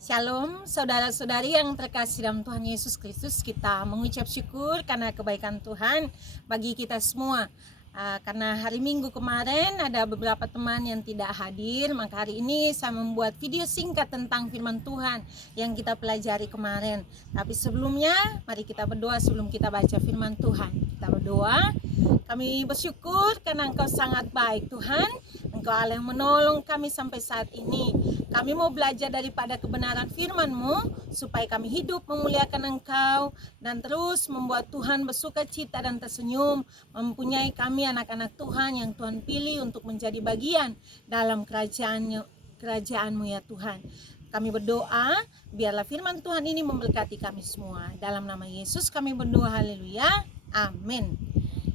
Shalom, saudara-saudari yang terkasih dalam Tuhan Yesus Kristus. Kita mengucap syukur karena kebaikan Tuhan bagi kita semua. Karena hari Minggu kemarin ada beberapa teman yang tidak hadir, maka hari ini saya membuat video singkat tentang firman Tuhan yang kita pelajari kemarin. Tapi sebelumnya, mari kita berdoa sebelum kita baca firman Tuhan. Kita berdoa. Kami bersyukur karena Engkau sangat baik, Tuhan. Engkau Allah yang menolong kami sampai saat ini. Kami mau belajar daripada kebenaran firman-Mu supaya kami hidup memuliakan Engkau dan terus membuat Tuhan bersuka cita dan tersenyum, mempunyai kami anak-anak Tuhan yang Tuhan pilih untuk menjadi bagian dalam kerajaan-Mu ya Tuhan. Kami berdoa, biarlah firman Tuhan ini memberkati kami semua. Dalam nama Yesus kami berdoa, haleluya, amin.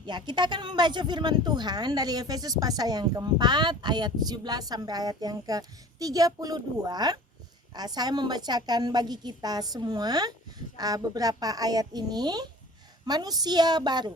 Ya, kita akan membaca firman Tuhan dari Efesus pasal yang keempat, ayat 17 sampai ayat yang ke-32. Saya membacakan bagi kita semua beberapa ayat ini. Manusia baru.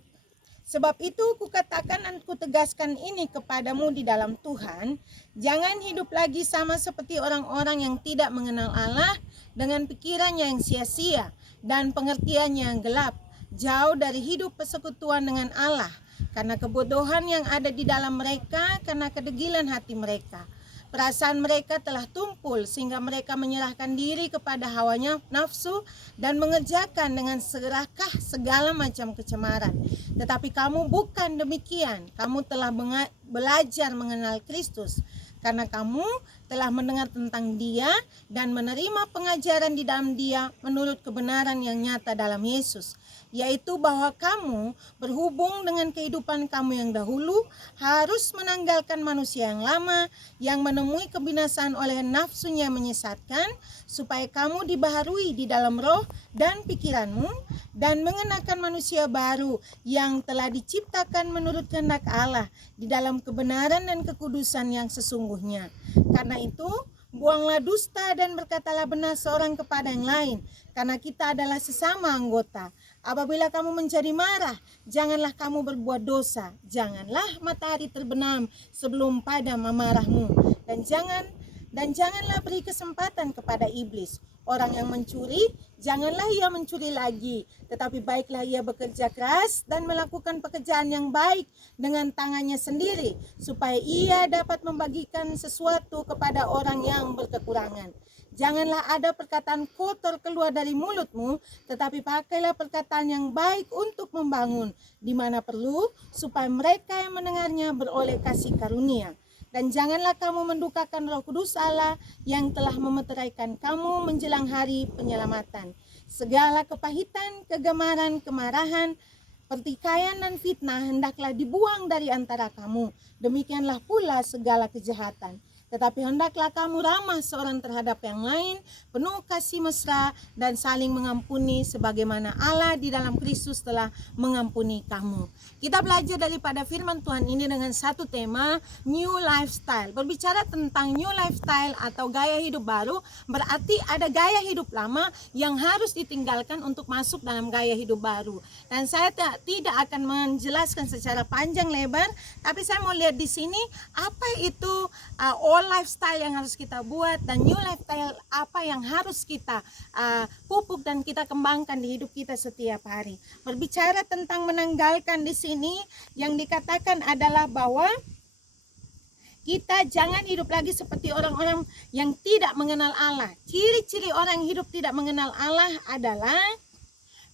Sebab itu kukatakan dan kutegaskan ini kepadamu di dalam Tuhan, jangan hidup lagi sama seperti orang-orang yang tidak mengenal Allah dengan pikirannya yang sia-sia dan pengertiannya yang gelap. Jauh dari hidup persekutuan dengan Allah, karena kebodohan yang ada di dalam mereka, karena kedegilan hati mereka. Perasaan mereka telah tumpul sehingga mereka menyerahkan diri kepada hawanya nafsu dan mengerjakan dengan serakah segala macam kecemaran. Tetapi kamu bukan demikian, kamu telah belajar mengenal Kristus, karena kamu telah mendengar tentang Dia dan menerima pengajaran di dalam Dia menurut kebenaran yang nyata dalam Yesus, yaitu bahwa kamu berhubung dengan kehidupan kamu yang dahulu harus menanggalkan manusia yang lama yang menemui kebinasaan oleh nafsunya menyesatkan, supaya kamu dibaharui di dalam roh dan pikiranmu dan mengenakan manusia baru yang telah diciptakan menurut kehendak Allah di dalam kebenaran dan kekudusan yang sesungguhnya. Karena itu, buanglah dusta dan berkatalah benar seorang kepada yang lain, karena kita adalah sesama anggota. Apabila kamu menjadi marah, janganlah kamu berbuat dosa. Janganlah matahari terbenam sebelum padam amarahmu, dan janganlah beri kesempatan kepada iblis. Orang yang mencuri, janganlah ia mencuri lagi, tetapi baiklah ia bekerja keras dan melakukan pekerjaan yang baik dengan tangannya sendiri, supaya ia dapat membagikan sesuatu kepada orang yang berkekurangan. Janganlah ada perkataan kotor keluar dari mulutmu, tetapi pakailah perkataan yang baik untuk membangun, di mana perlu, supaya mereka yang mendengarnya beroleh kasih karunia. Dan janganlah kamu mendukakan Roh Kudus Allah yang telah memeteraikan kamu menjelang hari penyelamatan. Segala kepahitan, kegemaran, kemarahan, pertikaian dan fitnah hendaklah dibuang dari antara kamu. Demikianlah pula segala kejahatan. Tetapi hendaklah kamu ramah seorang terhadap yang lain, penuh kasih mesra dan saling mengampuni sebagaimana Allah di dalam Kristus telah mengampuni kamu. Kita belajar daripada firman Tuhan ini dengan satu tema, new lifestyle. Berbicara tentang new lifestyle atau gaya hidup baru, berarti ada gaya hidup lama yang harus ditinggalkan untuk masuk dalam gaya hidup baru. Dan saya tidak akan menjelaskan secara panjang lebar, tapi saya mau lihat di sini apa itu old lifestyle yang harus kita buat dan new lifestyle apa yang harus kita pupuk dan kita kembangkan di hidup kita setiap hari. Berbicara tentang menanggalkan di sini, yang dikatakan adalah bahwa kita jangan hidup lagi seperti orang-orang yang tidak mengenal Allah. Ciri-ciri orang yang hidup tidak mengenal Allah adalah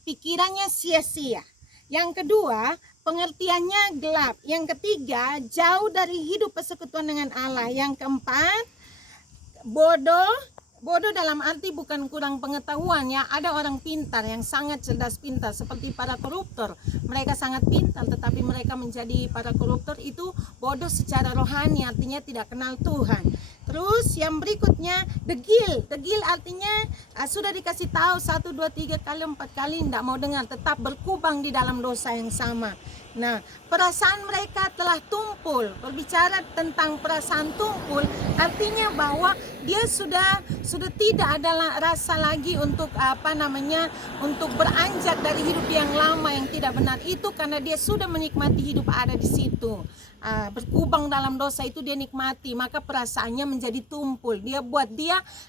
pikirannya sia-sia. Yang kedua, pengertiannya gelap. Yang ketiga, jauh dari hidup persekutuan dengan Allah. Yang keempat, bodoh. Bodoh dalam arti bukan kurang pengetahuan ya. Ada orang pintar yang sangat cerdas pintar seperti para koruptor. Mereka sangat pintar tetapi mereka menjadi para koruptor itu bodoh secara rohani, artinya tidak kenal Tuhan. Terus yang berikutnya degil. Degil artinya sudah dikasih tahu 1, 2, 3 kali, 4 kali tidak mau dengar, tetap berkubang di dalam dosa yang sama. Nah, perasaan mereka telah tumpul. Berbicara tentang perasaan tumpul, artinya bahwa dia sudah tidak ada rasa lagi untuk untuk beranjak dari hidup yang lama yang tidak benar itu, karena dia sudah menikmati hidup ada di situ. Berkubang dalam dosa itu dia nikmati, maka perasaannya menjadi tumpul. Dia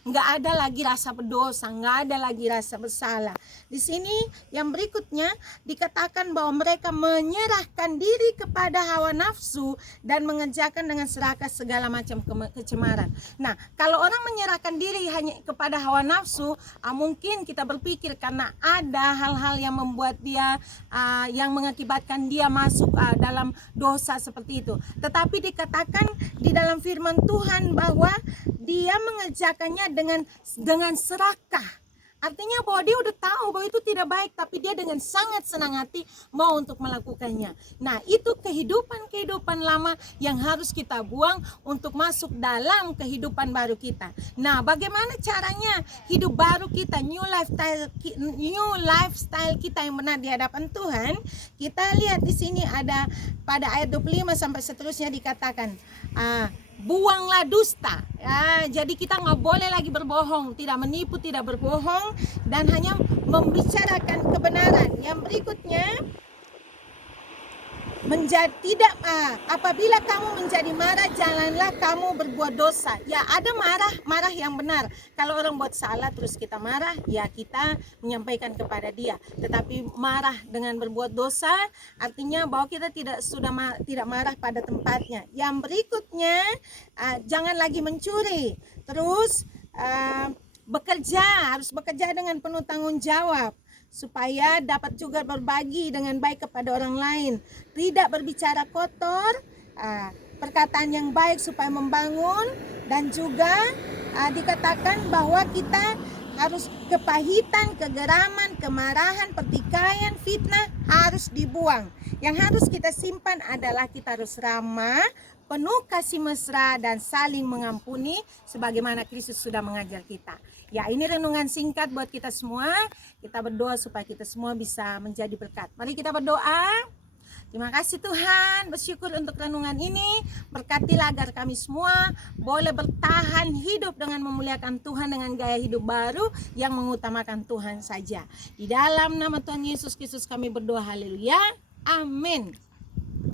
nggak ada lagi rasa berdosa, nggak ada lagi rasa bersalah. Di sini yang berikutnya dikatakan bahwa mereka menyerahkan diri kepada hawa nafsu dan mengerjakan dengan serakah segala macam kecemaran. Nah, kalau orang menyerahkan diri hanya kepada hawa nafsu, mungkin kita berpikir karena ada hal-hal yang membuat dia yang mengakibatkan dia masuk dalam dosa seperti itu. Tetapi dikatakan di dalam firman Tuhan bahwa dia mengerjakannya dengan serakah. Artinya bahwa dia udah tahu bahwa itu tidak baik, tapi dia dengan sangat senang hati mau untuk melakukannya. Nah, itu kehidupan lama yang harus kita buang untuk masuk dalam kehidupan baru kita. Nah, bagaimana caranya hidup baru kita, new lifestyle kita yang benar di hadapan Tuhan? Kita lihat di sini ada pada ayat 25 sampai seterusnya dikatakan, buanglah dusta. Jadi kita nggak boleh lagi berbohong, tidak menipu, tidak berbohong, dan hanya membicarakan kebenaran. Yang berikutnya, apabila kamu menjadi marah, janganlah kamu berbuat dosa. Ya, ada marah yang benar. Kalau orang buat salah terus kita marah, ya kita menyampaikan kepada dia. Tetapi marah dengan berbuat dosa artinya bahwa kita tidak marah pada tempatnya. Yang berikutnya, jangan lagi mencuri. Terus harus bekerja dengan penuh tanggung jawab, supaya dapat juga berbagi dengan baik kepada orang lain. Tidak berbicara kotor, perkataan yang baik supaya membangun. Dan juga dikatakan bahwa kita harus kepahitan, kegeraman, kemarahan, pertikaian, fitnah harus dibuang. Yang harus kita simpan adalah kita harus ramah, penuh kasih mesra, dan saling mengampuni sebagaimana Kristus sudah mengajar kita. Ya, ini renungan singkat buat kita semua. Kita berdoa supaya kita semua bisa menjadi berkat. Mari kita berdoa. Terima kasih Tuhan, bersyukur untuk renungan ini. Berkatilah agar kami semua boleh bertahan hidup dengan memuliakan Tuhan dengan gaya hidup baru yang mengutamakan Tuhan saja. Di dalam nama Tuhan Yesus Kristus kami berdoa, haleluya, amin.